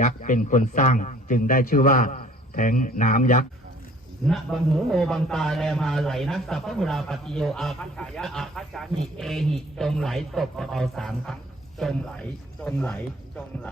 ยักษ์เป็นคนสร้างจึงได้ชื่อว่า แท้งน้ำยักษ์ณบังหูโมบังตาแลมาไหลนักสัพพุราปฏิโยอาคัจฉายะอาคัจฉาหิเอหิจงไหลตบเอาสามครั้งจงไหลจงไหลจงไหล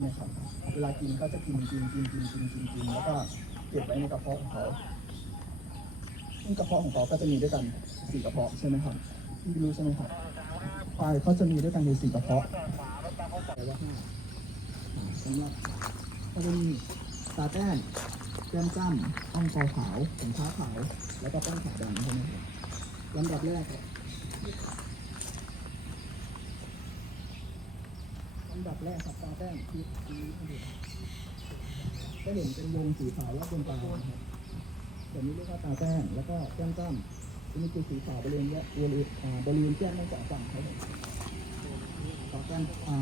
เนี่ยครับเวลากินก็จะกินกินกินกินกินกินกินแล้วก็เก็บไว้ในกระเพาะของเขาซึ่งกระเพาะของเขาก็จะมีด้วยกันสี่กระเพาะใช่ไหมครับพี่รู้ใช่ไหมครับควายเขาจะมีด้วยกันในสี่กระเพาะแต่ว่าห้าสำหรับเขาจะมีตาแต้มแก้มจ้ำอ่องคอขาวขนขาขาว แล้วก็ป้องขาดำใช่ไหมครับลำดับแรก ครับลำดับแรกครับตาแต้มคือคือก็เห็นเป็นวงสีขาวรอบดวงตาครับแบบนี้เรียกว่าตาแต้มแล้วก็แก้มจ้ำอันนี้คือสีขาวบริเวณเนี้ยบริเวณบริเวณแก้มทั้งสองฝั่งครับผมตาแต้มอ่า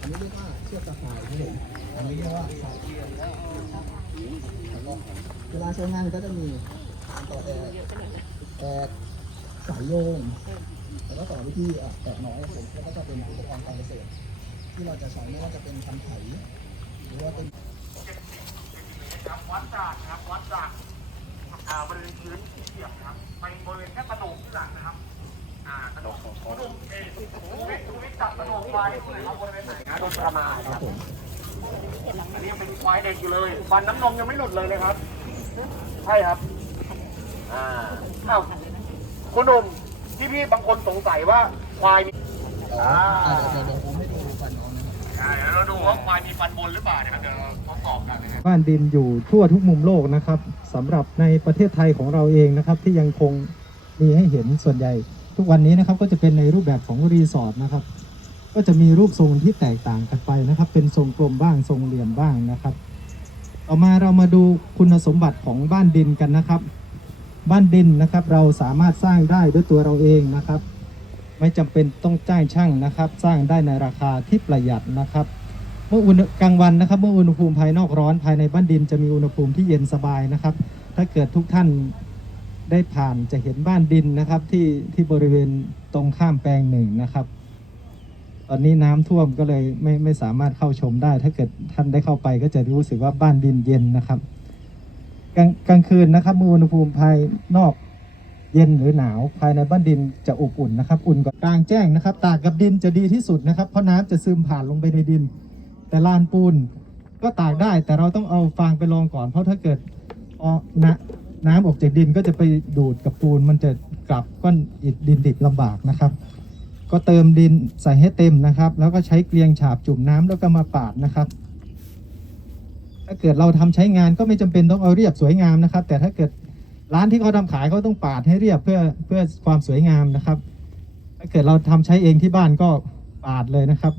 อันนี้เรียกว่าเชือกตะข่ายครับผมอันนี้เรียกว่าสายเวลาใช้งานก็จะมีการต่อแอร์แอร์ สายโยงแล้วก็ต่อวิธีอะแตะน้อยครับผมแล้วก็จะเป็นอุปกรณ์การเกษตรที่เราจะใช้ไม่ว่าจะเป็นคันไถหรือว่าเป็นครับวัดจากนะครับวัดจากอ่าบริเวณพื้นที่เสียบนะครับไปบริเวณแค่กระโหลกที่หลังนะครับอ่ากระโหลกกระโหลกเอทุกวิทุกวิจับกระโหลกควายที่ไหนครับบริเวณไหนนะโดยประมาณครับผมอันนี้ยังเป็นควายเด็กอยู่เลยฟันน้ำนมยังไม่หลุดเลยนะครับใช่ครับอ่าอ้าว คุณหนุ่มที่พี่บางคนสงสัยว่าควายมีอ่าเดี๋ยวเดี๋ยวผมให้ดูฟันน้องนะครับใช่แล้วเราดูว่าควายมีฟันบนหรือเปล่านะครับเดี๋ยวเราทดสอบกันนะครับบ้านดินอยู่ทั่วทุกมุมโลกนะครับสำหรับในประเทศไทยของเราเองนะครับ ที่ยังคงมีให้เห็นส่วนใหญ่ ทุกวันนี้นะครับก็จะเป็นในรูปแบบของรีสอร์ทนะครับ ก็จะมีรูปทรงที่แตกต่างกันไปนะครับ เป็นทรงกลมบ้างทรงเหลี่ยมบ้างนะครับ ต่อมาเรามาดูคุณสมบัติของบ้านดินกันนะครับ บ้านดินนะครับ เราสามารถสร้างได้ด้วยตัวเราเองนะครับ ไม่จำเป็นต้องจ้างช่างนะครับ สร้างได้ในราคาที่ประหยัดนะครับ เมื่ออุณกลางวันนะครับ เมื่ออุณหภูมิภายนอกร้อนภายในบ้านดินจะมีอุณหภูมิที่เย็นสบายนะครับ ถ้าเกิดทุกท่านได้ผ่านจะเห็นบ้านดินนะครับที่ที่บริเวณตรงข้ามแปลงหนึ่งนะครับ ตอนนี้น้ำท่วมก็เลยไม่ไม่สามารถเข้าชมได้ ถ้าเกิดท่านได้เข้าไปก็จะรู้สึกว่าบ้านดินเย็นนะครับ กลางกลางคืนนะครับมืออุณหภูมิภายนอกเย็นหรือหนาวภายในบ้านดินจะอบอุ่นนะครับ อุ่นกว่ากลางแจ้งนะครับ ตากกับดินจะดีที่สุดนะครับ เพราะน้ำจะซึมผ่านลงไปในดิน แต่ลานปูนก็ตากได้แต่เราต้องเอาฟางไปรองก่อน เพราะถ้าเกิดเอาน้ำน้ำออกจากดินก็จะไปดูดกับปูน มันจะกลับก้อนอิฐดินดิบลำบากนะครับ ก็เติมดินใส่ให้เต็มนะครับ แล้วก็ใช้เกลียงฉาบจุ่มน้ำแล้วก็มาปาดนะครับ ถ้าเกิดเราทำใช้งานก็ไม่จำเป็นต้องเอาเรียบสวยงามนะครับ แต่ถ้าเกิดร้านที่เขาทำขายเขาต้องปาดให้เรียบเพื่อเพื่อความสวยงามนะครับ ถ้าเกิดเราทำใช้เองที่บ้านก็ปาดเลยนะครับ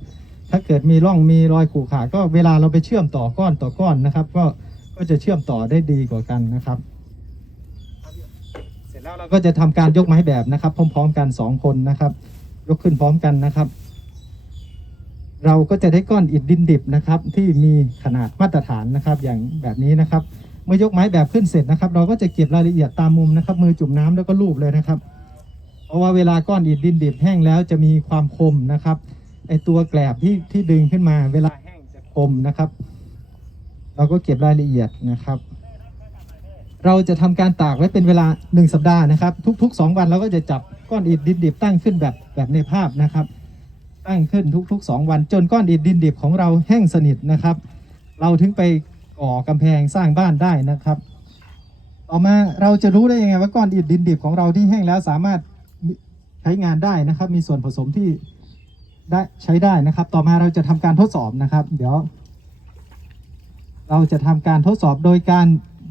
ถ้าเกิดมีร่องมีรอยขูดขาดก็เวลาเราไปเชื่อมต่อก้อนต่อก้อนนะครับ ก็ก็จะเชื่อมต่อได้ดีกว่ากันนะครับ เสร็จแล้วเราก็จะทำการยกไม้แบบนะครับ พร้อม ๆ กันสองคนนะครับ ยกขึ้นพร้อมกันนะครับ เราก็จะได้ก้อนอิฐดินดิบนะครับ ที่มีขนาดมาตรฐานนะครับ อย่างแบบนี้นะครับ เมื่อยกไม้แบบขึ้นเสร็จนะครับ เราก็จะเก็บรายละเอียดตามมุมนะครับ มือจุ่มน้ำแล้วก็ลูบเลยนะครับ เพราะว่าเวลาก้อนอิฐดินดิบแห้งแล้วจะมีความคมนะครับไอตัวแกลบที่ที่ดึงขึ้นมา เวลาแห้งจะคมนะครับ เราก็เก็บรายละเอียดนะครับ เราจะทำการตากไว้เป็นเวลา 1 สัปดาห์นะครับ ทุกๆ 2 วันเราก็จะจับก้อนอิฐดินดิบตั้งขึ้นแบบแบบในภาพนะครับ ตั้งขึ้นทุกๆ 2 วัน จนก้อนอิฐดินดิบของเราแห้งสนิทนะครับ เราถึงไปก่อกำแพงสร้างบ้านได้นะครับ ต่อมาเราจะรู้ได้ยังไงว่าก้อนอิฐดินดิบของเราที่แห้งแล้วสามารถใช้งานได้นะครับ มีส่วนผสมที่ได้ใช้ได้นะครับ ต่อมาเราจะทำการทดสอบนะครับ เดี๋ยว เราจะทำการทดสอบโดยการ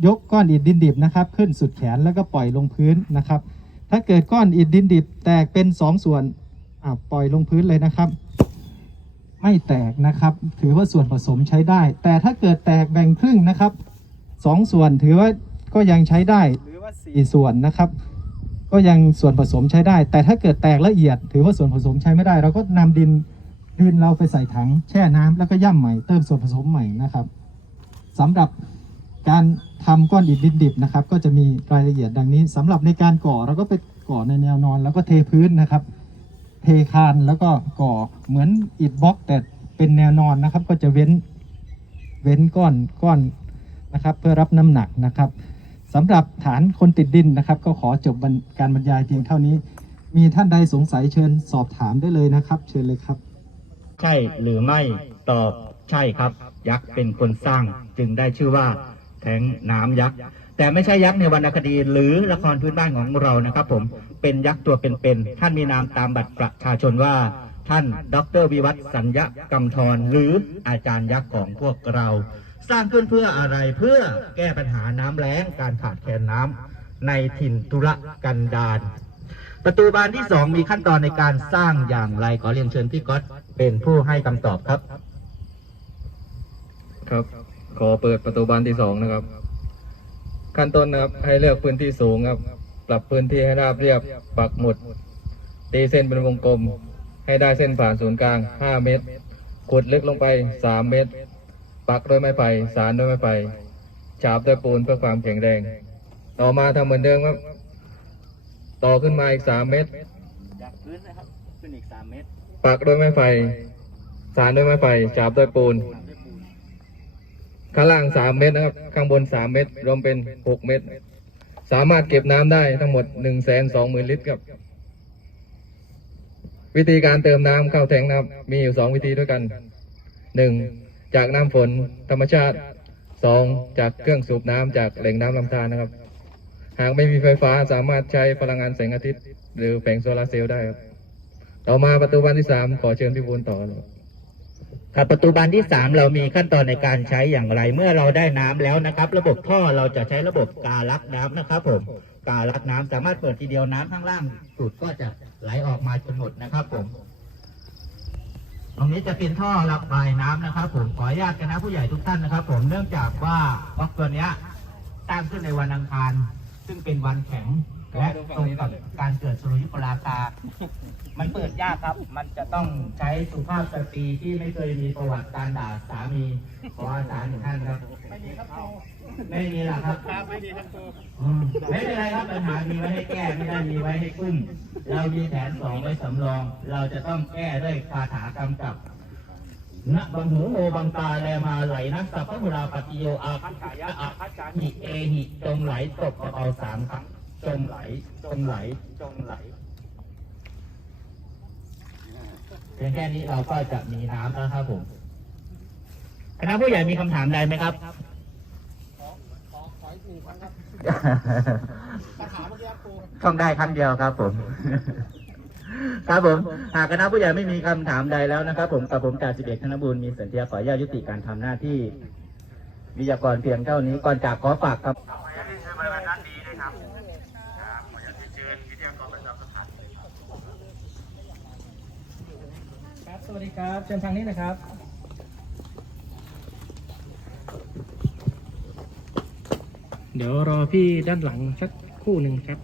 ยกก้อนอิฐดินดิบนะครับ ขึ้นสุดแขนแล้วก็ปล่อยลงพื้นนะครับ ถ้าเกิดก้อนอิฐดินดิบแตกเป็นสองส่วน ปล่อยลงพื้นเลยนะครับ ไม่แตกนะครับ ถือว่าส่วนผสมใช้ได้ แต่ถ้าเกิดแตกแบ่งครึ่งนะครับสองส่วนถือว่าก็ยังใช้ได้สี่ส่วนนะครับ ก็ยังส่วนผสมใช้ได้ แต่ถ้าเกิดแตกละเอียด ถือว่าส่วนผสมใช้ไม่ได้ เราก็นำดินดินเราไปใส่ถังแช่น้ำแล้วก็ย่ำใหม่เติมส่วนผสมใหม่นะครับสำหรับการทำก้อนอิฐดินดิบนะครับ ก็จะมีรายละเอียดดังนี้สำหรับในการก่อเราก็ไปก่อในแนวนอน แล้วก็เทพื้นนะครับ เทคานแล้วก็ก่อเหมือนอิฐบล็อกแต่เป็นแนวนอนนะครับ ก็จะเว้นเว้นก้อนก้อนนะครับ เพื่อรับน้ำหนักนะครับสำหรับฐานคนติดดินนะครับ ก็ขอจบบการบรรยายเพียงเท่านี้ มีท่านใดสงสัยเชิญสอบถามได้เลยนะครับ เชิญเลยครับ ใช่หรือไม่ตอบใช่ครับ ยักษ์เป็นคนสร้างจึงได้ชื่อว่า แทงน้ำยักษ์ แต่ไม่ใช่ยักษ์ในวรรณคดีหรือละครพื้นบ้านของเรานะครับ ผมเป็นยักษ์ตัวเป็นๆท่านมีนามตามบัตรประชาชนว่าท่าน ดรวิวัฒสัญญกรรมธรหรืออาจารย์ยักษ์ของพวกเรา สร้างขึ้นเพื่ออะไรเพื่อแก้ปัญหาน้ำแล้งการขาดแคลนน้ำในถิ่นทุรกันดารประตูบานที่สองมีขั้นตอนในการสร้างอย่างไรขอเรียนเชิญพี่ก๊อตเป็นผู้ให้คำตอบครับ ครับ ขอเปิดประตูบานที่สองนะครับ ขั้นต้นนะครับให้เลือกพื้นที่สูงครับ ปรับพื้นที่ให้ราบเรียบ ปักหมุด ตีเส้นเป็นวงกลม ให้ได้เส้นผ่านศูนย์กลาง 5 เมตร ขุดลึกลงไป 3 เมตร ปักด้วยไม้ไผ่ สารด้วยไม้ไผ่ ฉาบด้วยปูนเพื่อความแข็งแรง ต่อมาทำเหมือนเดิมครับ ต่อขึ้นมาอีก 3 เมตร จากพื้นนะครับ ขึ้นอีกสามเมตร ปักด้วยไม้ไผ่ สารด้วยไม้ไผ่ ฉาบด้วยปูน ข้างล่าง3เมตรนะครับ ข้างบน3เมตร รวมเป็น6เมตร สามารถเก็บน้ำได้ทั้งหมด1 2 0 0 0 0ลิตรครับ วิธีการเติมน้ำเข้าแทงนะครับ มีอยู่2วิธีด้วยกัน 1. จากน้ำฝนธรรมชาติ 2. จากเครื่องสูบน้ำจากแหล่งน้ำลำธารนะครับ หากไม่มีไฟฟ้าสามารถใช้พลังงานแสงอาทิตย์ หรือแผงโซลาร์เซลล์ได้ครับ ต่อมาประตูบานที่3ขอเชิญพี่บูลต่อเลย ครับประตูบานที่สามเรามีขั้นตอนในการใช้อย่างไรเมื่อเราได้น้ำแล้วนะครับ ระบบท่อเราจะใช้ระบบกาลักน้ำนะครับผมกาลักน้ำสามารถเปิดทีเดียวน้ำข้างล่างสุดก็จะไหลออกมาจนหมดนะครับผม ตรงนี้จะเป็นท่อระบายน้ำนะครับ ผมขออนุญาตกันนะผู้ใหญ่ทุกท่านนะครับ ผมเนื่องจากว่าบล็อกตัวนี้ยสร้งขึ้นในวันอังคาร ซึ่งเป็นวันแข็ง และตรงกับการเกิดสุริยุปราคา มันเปิดยากครับ มันจะต้องใช้สุภาพสตรีที่ไม่เคยมีประวัติการด่าสามีขออาสาหนึ่งท่านครับ ไม่มีครับไม่มีหรอครับไม่มีครับไม่เป็นไรครับปัญหามีไว้ให้แก้ไม่ได้มีไว้ให้กุ้มเรามีแผนสองไว้สำรอง เราจะต้องแก้ด้วยคาถากำกับณบังหูโมบังตาแลมาไหลนักสัพพะหุราปฏิโยอาคันขายะอาคัจจาหิเอหิจงไหลตบเอาสามครั้ง จงไหลจงไหลจงไหลเพียงแค่นี้เราก็จะมีน้ำแล้วครับผมคณะผู้ใหญ่มีคำถามใดไหมครับต้องได้ครั้งเดียวครับผม ครับผม หากคณะผู้ใหญ่ไม่มีคำถามใดแล้วนะครับ ผมกับผมจ่าสิบเอกธนบุญมีสัญญาขออนุญาตยุติการทำหน้าที่วิทยากรเพียงเท่านี้ก่อนจากขอฝากครับ วัสดีครับ เชิญทางนี้นะครับ เดี๋ยวรอพี่ด้านหลังสักคู่หนึ่งครับ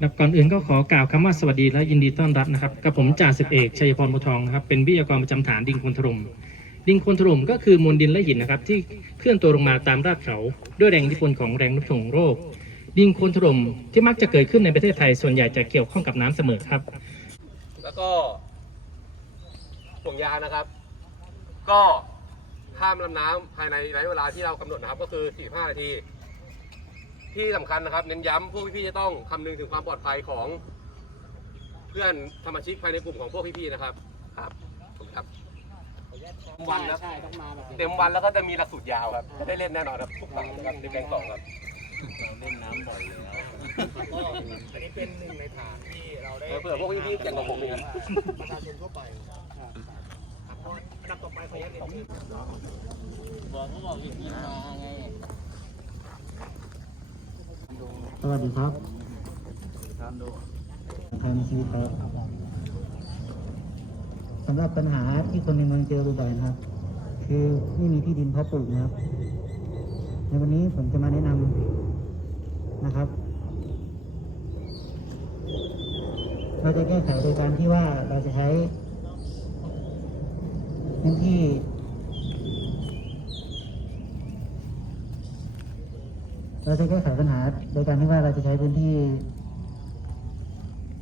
ครับก่อนอื่นก็ขอกล่าวคำว่าสวัสดีและยินดีต้อนรับนะครับกับผมจ่าสิบเอกชัยพรโพทองนะครับเป็นวิทยากรประจำฐานดินโคนถล่ม ดินโคลนถล่มก็คือมวลดินและหินนะครับที่เคลื่อนตัวลงมาตามราบเขาด้วยแรงอิทธิพลของแรงโน้มถ่วงโลกดินโคลนถล่มที่มักจะเกิดขึ้นในประเทศไทยส่วนใหญ่จะเกี่ยวข้องกับน้ำเสมอครับ แล้วก็ห่วงยางนะครับ ก็ห้ามลำน้ำภายในระยะเวลาที่เรากำหนดนะครับ ก็คือ 45 นาที ที่สำคัญนะครับ เน้นย้ำพวกพี่ๆจะต้องคำนึงถึงความปลอดภัยของ เพื่อนสมาชิกภายในกลุ่มของพวกพี่ๆนะครับครับ เต็มวันนะเต็มวันแล้วก็จะมีหลักสูตรยาวครับ จะได้เล่นแน่นอนครับทุกฝั่งนะครับในแบงค์สองครับอันนี้เป็นหนึ่งในฐานที่เราได้เผื่อพวกพี่ๆเก่งกว่าผมอีกครับประชาชนทั่วไปครับอันดับต่อไปขออนุญาตเรียนเชิญสวัสดีครับภายในชีวิตเขา สำหรับปัญหาที่คนในเมืองเจอบ่อยนะครับ คือไม่มีที่ดินเพาะปลูกนะครับ ในวันนี้ผมจะมาแนะนำนะครับ เราจะแก้ไขโดยการที่ว่าเราจะใช้พื้นที่เราจะแก้ไขปัญหาโดยการที่ว่าเราจะใช้พื้นที่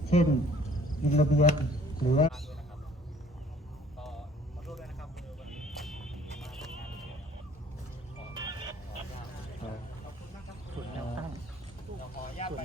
เช่นดินระเบียงหรือว่า ส่วน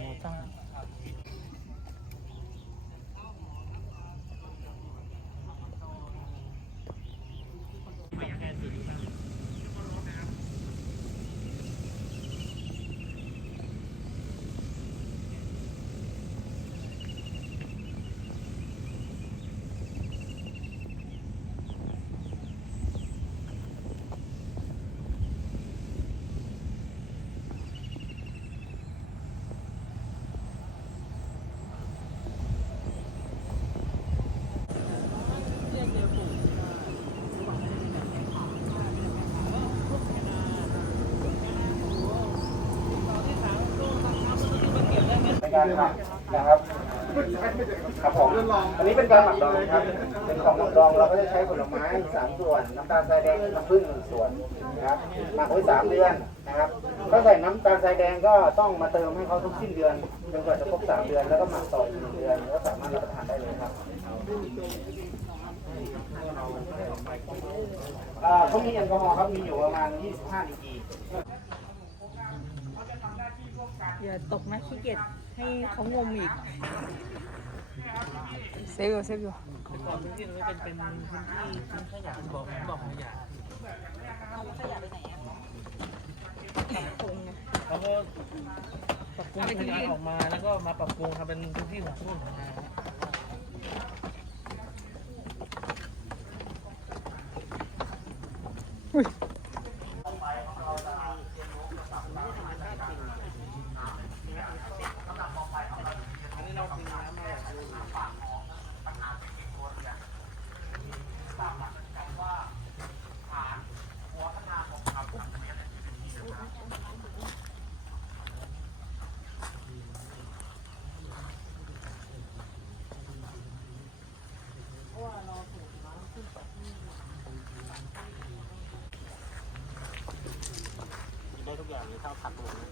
การทำนะครับครับผมอันนี้เป็นการหมักดองนะครับ เป็นของหมักดองเราก็จะใช้ผลไม้สามส่วน น้ำตาลทรายแดงน้ำผึ้งหนึ่งส่วนนะครับหมักไว้สามเดือนนะครับถ้าใส่น้ำตาลทรายแดงก็ต้องมาเติมให้เขาทุกสิ้นเดือนจนกว่าจะครบสามเดือนแล้วก็หมักต่ออีกหนึ่งเดือนก็สามารถรับประทานได้เลยครับอ่าเขามีแอลกอฮอล์ครับ มีอยู่ประมาณ 25ดีกรีอย่าตกนะขี้เกียจ ให้เขางมอีก เซฟอยู่เซฟอยู่ก่อนพื้นที่ตรงนี้เป็นเป็นพื้นที่ทิ้งขยะเป็นบ่อบ่อขยะเอาขยะไปไหนอะคงไงเขาก็ปรับปรุงขยะออกมาแล้วก็มาปรับปรุงทำเป็นพื้นที่ของทุ่นของนา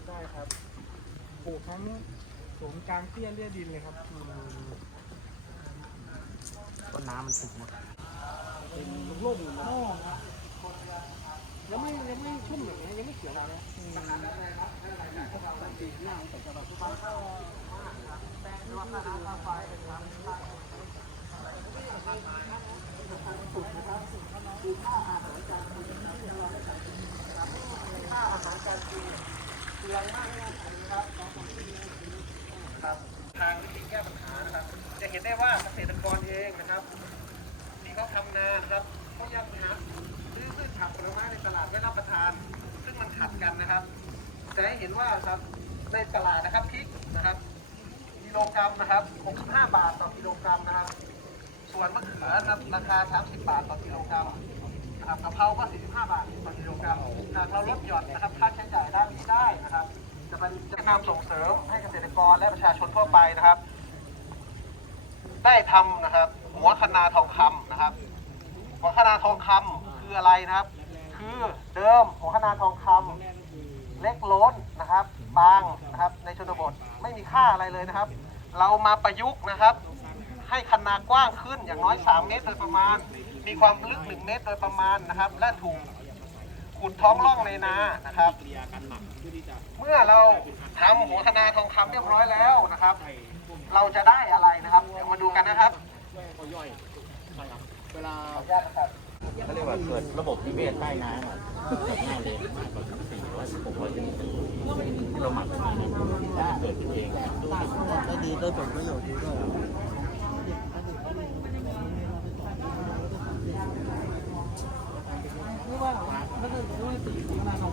ได้ครับปลูกทั้งศูนย์กลางเตี้ยเลี่ยดินเลยครับต้นน้ำมันถึงหมดเป็นร่มๆนะยังไม่ยังไม่ชุ่มแบบนี้ยังไม่เขียวเรานะทางวิธีแก้ปัญหานะครับ จะเห็นได้ว่าเกษตรกรเองนะครับที่เขาทำนาครับเขายังหาซื้อพืชผักผลไม้ในตลาดไว้รับประทาน ซึ่งมันขัดกันนะครับ จะให้เห็นว่าครับในตลาดนะครับพริกนะครับกิโลกรัมนะครับ 65 บาทต่อกิโลกรัมนะครับ ส่วนมะเขือนะค ราคา 30 บาทต่อกิโลกรัมนะครับกะเพราก็45 บาทต่อกิโลกรัมหากเราลดหย่อนนะครับค่าใช้จ่ายด้านนี้ได้นะครับ จะเป็นจะนำส่งเสริมให้เกษตรกรและประชาชนทั่วไปนะครับ ได้ทำนะครับ หัวคนาทองคำนะครับ หัวคนาทองคำคืออะไรนะครับ คือเดิมหัวคนาทองคำเล็กโล้นนะครับ บางนะครับ ในชนบทไม่มีค่าอะไรเลยนะครับ เรามาประยุกต์นะครับ ให้คณากว้างขึ้นอย่างน้อย 3 เมตรโดยประมาณ มีความลึก 1 เมตรโดยประมาณนะครับ และถูกขุดท้องร่องในนานะครับ เมื่อเราทำหัวคณาทองคำเรียบร้อยแล้วนะครับ เราจะได้อะไรนะครับเดี๋ยวมาดูกันนะครับเวลาขออนุญาตนะครับเขาเรียกว่าเกิดระบบนิเวศใต้น้ำอะเกิดง่ายเลยมากกว่าสี่ร้อยหกร้อยชนิดที่เราหมักมาเนี่ยเกิดขึ้นเองได้ดีได้ผลประโยชน์ดีด้วย ไม่ว่าถ้าเกิดด้วยสีขนาดของ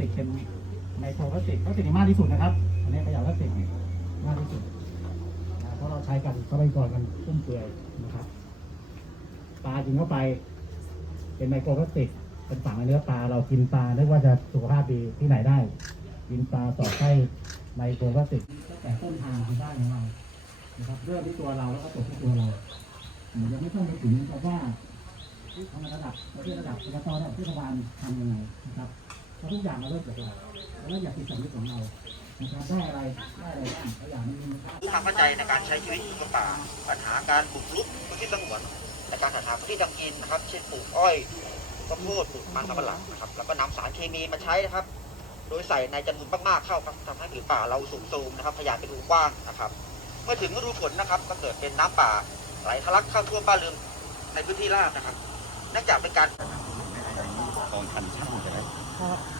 ติกเป็นไมโครพลาสติกพลาสติกนี่มากที่สุดนะครับ อันนี้ขยะพลาสติกมากที่สุดนะเพราะเราใช้กันทรัพยากรมันฟุ่มเฟือยนะครับ ปลากินเข้าไป เป็นไมโครพลาสติก เป็นฝังในเนื้อปลา เรากินปลานึกว่าจะสุขภาพดีที่ไหนได้ กินปลาต่อให้ไมโครพลาสติกตั้งแต่ต้นทางของบ้ของเรานะครับเริ่มที่ตัวเราแล้วก็จบที่ตัวเรายังไม่ต้องไปถึงกับว่าทำระดับประเทศระดับอบตระดับเทศบาลทำยังไงนะครับ ทุกอย่างเราเริ่มจากเราแล้วอยากติดสำนึกของเรานะครับได้อะไรได้อะไรบ้างตัวอย่างมันมีค่าความเข้าใจในการใช้ชีวิตอยู่กับป่า ปัญหาการบุกรุกพื้นที่สงวนในการหาพื้นที่ทำกินนะครับ เช่นปลูกอ้อยข้าวโพดปลูกมันสำปะหลังนะครับ แล้วก็นำสารเคมีมาใช้นะครับ โดยใส่ในจำนวนมากๆเข้าครับทำให้ผืนป่าเราสูงโทรมนะครับขยายเป็นวงกว้างนะครับเมื่อถึงฤดูฝนนะครับ ก็เกิดเป็นน้ำป่าไหลทะลักเข้าท่วมบ้านเรือนในพื้นที่ราบนะครับเนื่องจากเป็นการนี่มั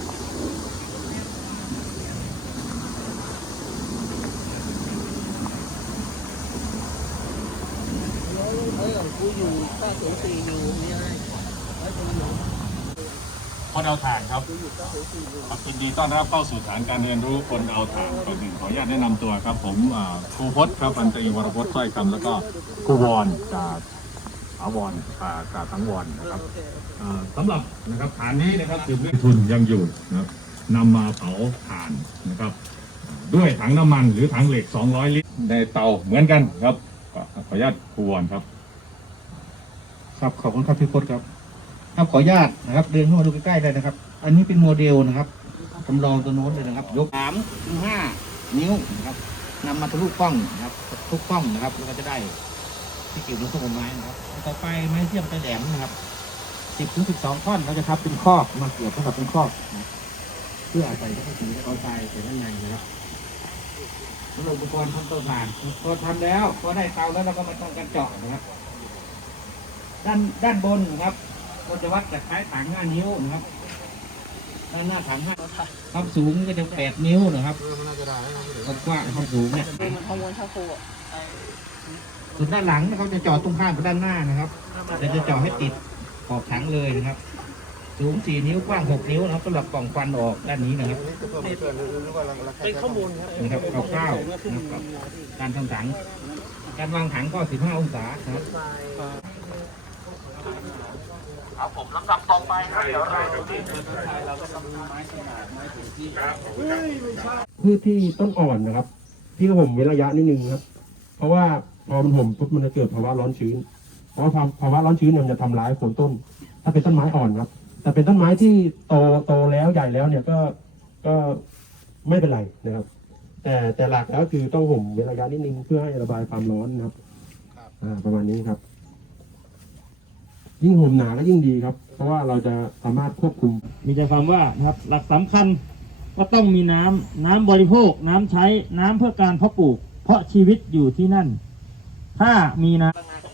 อาถ่านครับครับยินดีต้อนรับเข้าสู่ฐานการเรียนรู้คนเอาถ่านก่อนอื่นขออนุญาตแนะนำตัวครับ ผมอ่าครูพจน์ครับพันตรีวรพจน์สร้อยคำแล้วก็ครูวรจากถาวรจากจากทั้งวรนนะครับ อ่าสำหรับนะครับฐานนี้นะครับสืบเนื่องทุนยังอยู่นะครับนำมาเผาถ่านนะครับ ด้วยถังน้ำมันหรือถังเหล็ก 200 ลิตรในเตาเหมือนกันครับขอขออนุญาตครูวรครับ ครับขอบคุณครับพี่พจน์ครับครับขออนุญาตนะครับ เดินเข้ามาดูใกล้ๆเลยนะครับ อันนี้เป็นโมเดลนะครับจำลองตัวโน้นเลยนะครับ ยกสามถึงห้านิ้วนะครับนำมาทะลุกล้องนะครับทุกกล้องนะครับแล้วก็จะได้ที่เกี่ยวกับต้นไม้นะครับ ต่อไปไม้เทียมไฟแหลมนะครับสิบถึงสิบสองท่อนเราจะทับเป็นครอบมาเกี่ยวเข้ากับเป็นครอบเพื่ออาศัยก็คือเอาใจใส่ด้านในนะครับสำหรับอุปกรณ์ทำเตาถ่านพอทำแล้วพอได้เตาแล้วเราก็มาทำการเจาะนะครับ ด้านด้านบนนะครับเราจะวัดจากท้ายถัง5นิ้วนะครับด้านหน้าถังห้าความสูงก็จะ8นิ้วนะครับความกว้างความสูงเนี่ยมันขโมยชาโคส่วนด้านหลังเขาจะจาะตรงข้ามกับด้านหน้านะครับแต่จะจาะให้ติดขอบถังเลยนะครับสูง4นิ้วกว้าง6นิ้วนะครับสำหรับกล่องควันออกด้านนี้นะครับเป็นข้อมูลครับนะครับคร่าวนะครับการทำถัง การวางถังก็15องศาครับ ครับผมลำดับต่อไปครับเดี๋ยวเราพืชที่ต้นอ่อนนะครับ ที่ห่มเว้นระยะนิดนึงครับ เพราะว่าพอมันห่มปุ๊บมันจะเกิดภาวะร้อนชื้น เพราะว่าภาวะร้อนชื้นเนี่ยมันจะทำร้ายโคนต้น ถ้าเป็นต้นไม้อ่อนครับ แต่เป็นต้นไม้ที่โตโตแล้วใหญ่แล้วเนี่ยก็ก็ไม่เป็นไรนะครับ แต่แต่หลักแล้วคือต้องห่มเว้นระยะนิดนึงเพื่อให้ระบายความร้อนนะครับ อ่าประมาณนี้ครับ ยิ่งห่มหนาก็ยิ่งดีครับ เพราะว่าเราจะสามารถควบคุม มีใจความว่านะครับหลักสำคัญก็ต้องมีน้ำน้ำบริโภค น้ำใช้น้ำเพื่อการเพาะปลูก เพราะชีวิตอยู่ที่นั่น ถ้ามีน้ำ